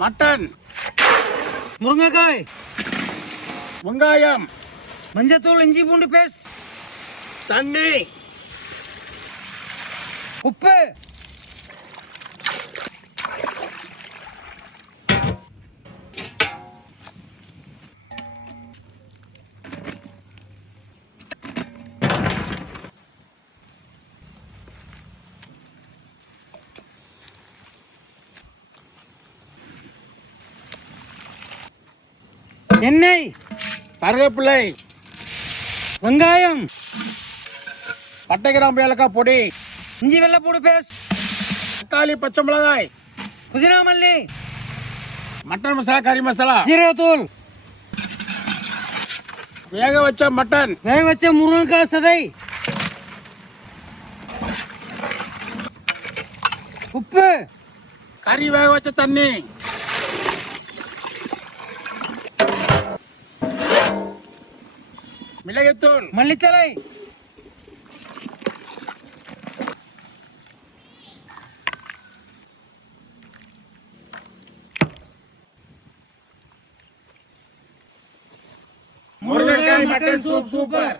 Mutton, முருங்கைக்காய், வெங்காயம், மஞ்சத்தூள், இஞ்சி பூண்டு பேஸ்ட், தண்ணி, உப்பு, எண்ணெய், கருவேப்பிலை, வெங்காயம், பட்டை கிராம்பு ஏலக்காய் பொடி, இஞ்சி வெள்ளைப்பூடு பேஸ்ட், தக்காளி, பச்சை மிளகாய், புதினா மல்லி, மட்டன் மசாலா, கறி மசாலா, ஜீரகத்தூள், வேக வச்ச மட்டன், வேக வச்ச முருங்கைக்காய் சதை, உப்பு, கறி வேக வச்ச தண்ணி, மிளகுத்தூள், மல்லித்தலை, முருங்கைக்காய் மட்டன் சூப் சூப்பர்.